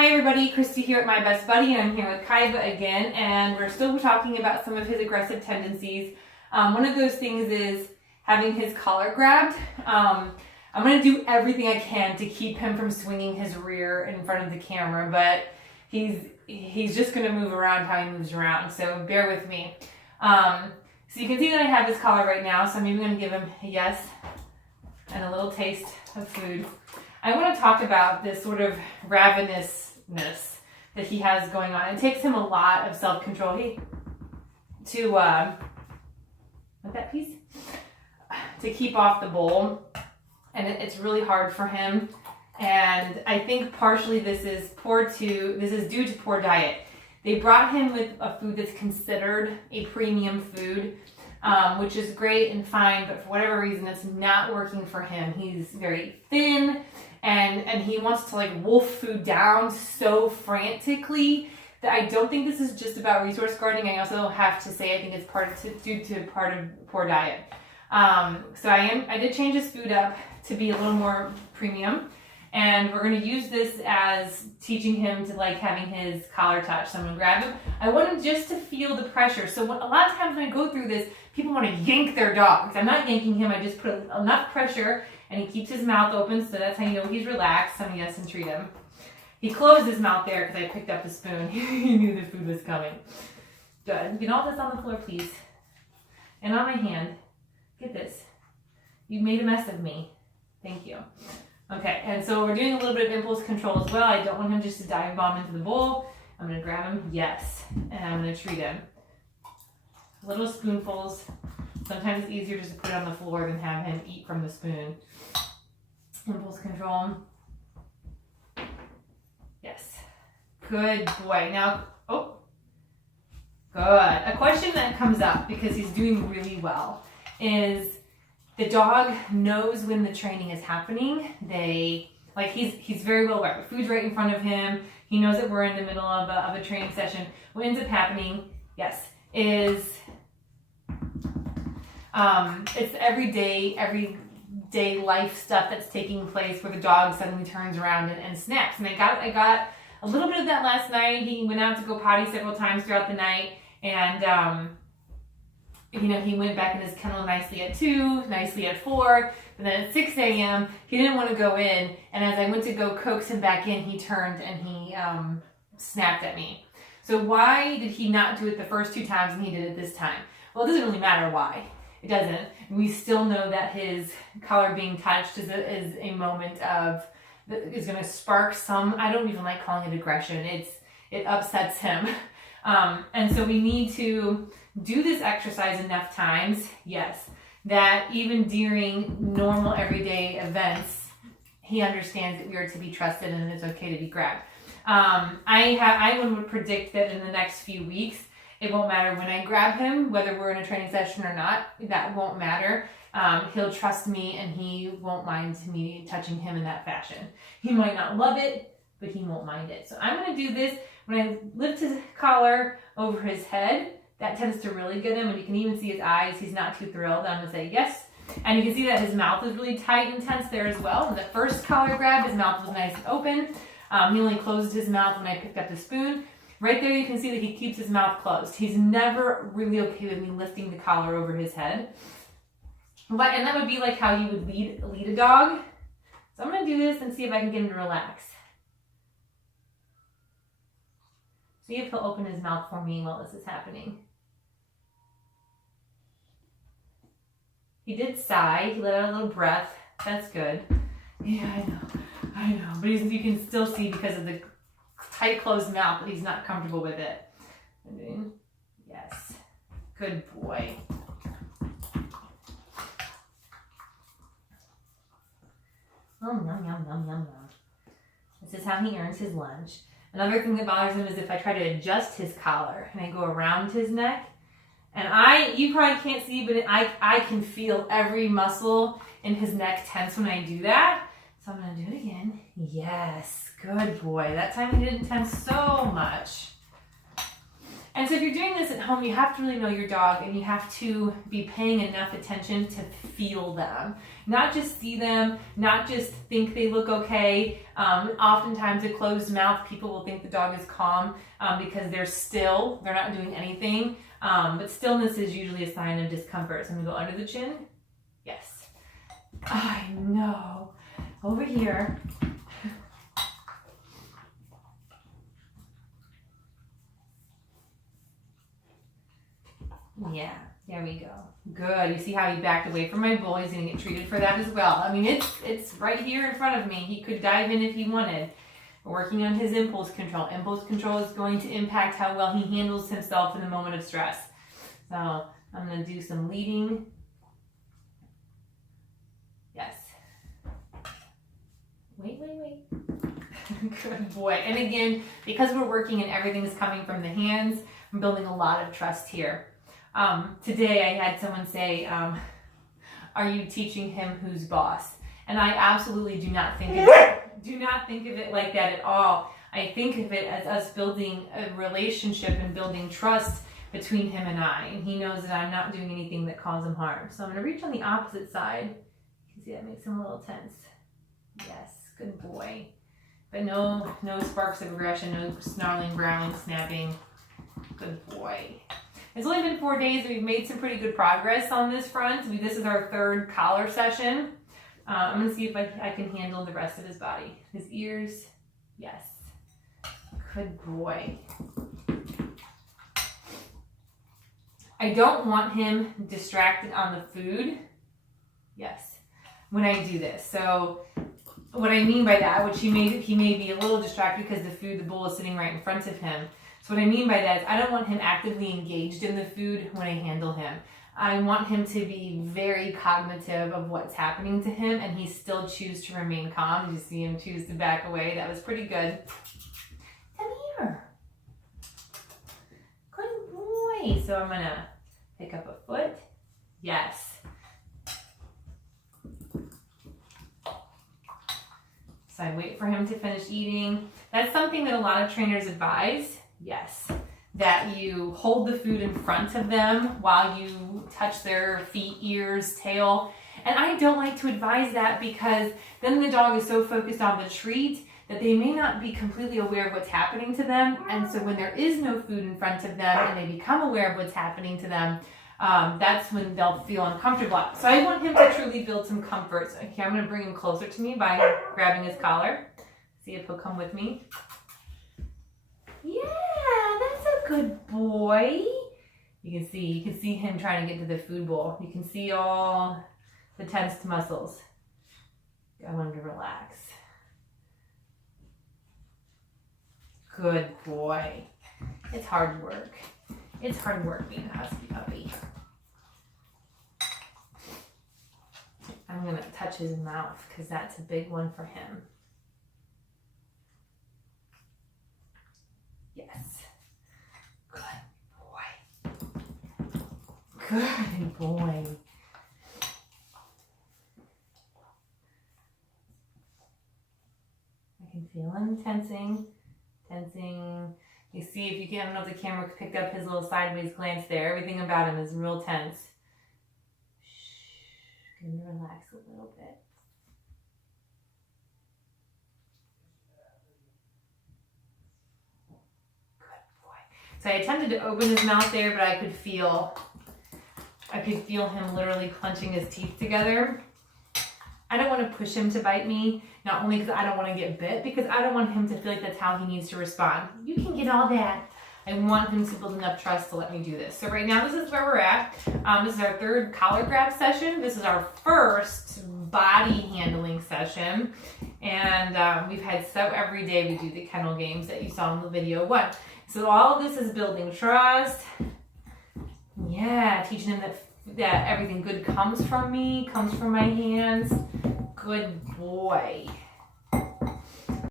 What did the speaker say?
Hi everybody, Christy here at My Best Buddy, and I'm here with Kiba again, and we're still talking about some of his aggressive tendencies. One of those things is having his collar grabbed. I'm going to do everything I can to keep him from swinging his rear in front of the camera, but he's just going to move around how he moves around, so bear with me. So you can see that I have his collar right now, so I'm even going to give him a yes and a little taste of food. I want to talk about this sort of ravenousness that he has going on. It takes him a lot of self-control to keep off the bowl, and it's really hard for him. And I think partially this is due to poor diet. They brought him with a food that's considered a premium food, which is great and fine, but for whatever reason, it's not working for him. He's very thin, and he wants to like wolf food down so frantically that I don't think this is just about resource guarding. I also have to say I think it's due to part of poor diet. So I did change his food up to be a little more premium, and we're going to use this as teaching him to like having his collar touch. So I'm going to grab him. I want him just to feel the pressure. So a lot of times when I go through this, people want to yank their dogs. I'm not yanking him. I just put enough pressure, and he keeps his mouth open, so that's how you know he's relaxed. So I'm going to treat him. He closed his mouth there because I picked up the spoon. He knew the food was coming. Good. Get all this on the floor, please. And on my hand. Get this. You made a mess of me. Thank you. Okay, and so we're doing a little bit of impulse control as well. I don't want him just to dive bomb into the bowl. I'm going to grab him. Yes. And I'm going to treat him. Little spoonfuls. Sometimes it's easier just to put it on the floor than have him eat from the spoon. Impulse control. Yes. Good boy. Now, good. A question that comes up because he's doing really well is the dog knows when the training is happening. He's very well aware. The food's right in front of him. He knows that we're in the middle of a training session. What ends up happening, yes, is it's everyday life stuff that's taking place where the dog suddenly turns around and snaps. And I got a little bit of that last night. He went out to go potty several times throughout the night, and he went back in his kennel nicely at 2, nicely at 4, and then at 6 a.m. he didn't want to go in, and as I went to go coax him back in, he turned and he snapped at me. So why did he not do it the first 2 times and he did it this time? Well, it doesn't really matter why. It doesn't. We still know that his collar being touched is a moment is going to spark some, I don't even like calling it aggression. It upsets him. And so we need to do this exercise enough times, yes, that even during normal everyday events, he understands that we are to be trusted and it's okay to be grabbed. I would predict that in the next few weeks, it won't matter when I grab him, whether we're in a training session or not, that won't matter. He'll trust me and he won't mind me touching him in that fashion. He might not love it, but he won't mind it. So I'm going to do this. When I lift his collar over his head, that tends to really get him, and you can even see his eyes. He's not too thrilled. I'm going to say yes. And you can see that his mouth is really tight and tense there as well. In the first collar grab, his mouth was nice and open. He only closed his mouth when I picked up the spoon. Right there you can see that he keeps his mouth closed. He's never really okay with me lifting the collar over his head. And that would be like how you would lead a dog. So I'm going to do this and see if I can get him to relax. See if he'll open his mouth for me while this is happening. He did sigh. He let out a little breath. That's good. Yeah, I know. But you can still see because of the tight closed mouth that he's not comfortable with it. Yes. Good boy. Yum, yum, yum, yum, yum. This is how he earns his lunch. Another thing that bothers him is if I try to adjust his collar and I go around his neck. And you probably can't see, but I can feel every muscle in his neck tense when I do that. So I'm going to do it again. Yes, good boy. That time he didn't tense so much. And so if you're doing this at home, you have to really know your dog, and you have to be paying enough attention to feel them. Not just see them, not just think they look okay. Oftentimes a closed mouth, people will think the dog is calm because they're still, they're not doing anything. But stillness is usually a sign of discomfort. So I'm gonna go under the chin. Yes. I know. Over here. Yeah, there we go. Good. You see how he backed away from my bull? He's going to get treated for that as well. I mean, it's right here in front of me. He could dive in if he wanted. We're working on his impulse control. Impulse control is going to impact how well he handles himself in a moment of stress. So I'm going to do some leading. Yes. Wait. Good boy. And again, because we're working and everything's coming from the hands, I'm building a lot of trust here. Today I had someone say, are you teaching him who's boss? And I absolutely do not think of it like that at all. I think of it as us building a relationship and building trust between him and I. And he knows that I'm not doing anything that causes him harm. So I'm going to reach on the opposite side. You can see that makes him a little tense. Yes, good boy. But no sparks of aggression, no snarling, growling, snapping. Good boy. It's only been 4 days. We've made some pretty good progress on this front. This is our third collar session. I'm going to see if I can handle the rest of his body. His ears, yes. Good boy. I don't want him distracted on the food. Yes, when I do this. So what I mean by that, which he may be a little distracted because the bowl is sitting right in front of him. So what I mean by that is I don't want him actively engaged in the food when I handle him. I want him to be very cognitive of what's happening to him, and he still choose to remain calm. You see him choose to back away. That was pretty good. Come here. Good boy. So I'm going to pick up a foot. Yes. So I wait for him to finish eating. That's something that a lot of trainers advise. Yes, that you hold the food in front of them while you touch their feet, ears, tail. And I don't like to advise that because then the dog is so focused on the treat that they may not be completely aware of what's happening to them. And so when there is no food in front of them and they become aware of what's happening to them, that's when they'll feel uncomfortable. So I want him to truly build some comfort. So here, I'm going to bring him closer to me by grabbing his collar. See if he'll come with me. Yeah, that's a good boy. You can see him trying to get to the food bowl. You can see all the tensed muscles. I want him to relax. Good boy. It's hard work. It's hard work being a husky puppy. I'm going to touch his mouth because that's a big one for him. Yes. Good boy. Good boy. I can feel him tensing. You see, if you can, I don't know if the camera picked up his little sideways glance there. Everything about him is real tense. Shh. Can you relax a little bit? So I attempted to open his mouth there, but I could feel him literally clenching his teeth together. I don't want to push him to bite me, not only because I don't want to get bit, because I don't want him to feel like that's how he needs to respond. You can get all that. I want him to build enough trust to let me do this. So right now, this is where we're at. This is our third collar grab session. This is our first body handling session. And we've had every day we do the kennel games that you saw in the video one. So all of this is building trust. Yeah, teaching him that everything good comes from me, comes from my hands. Good boy.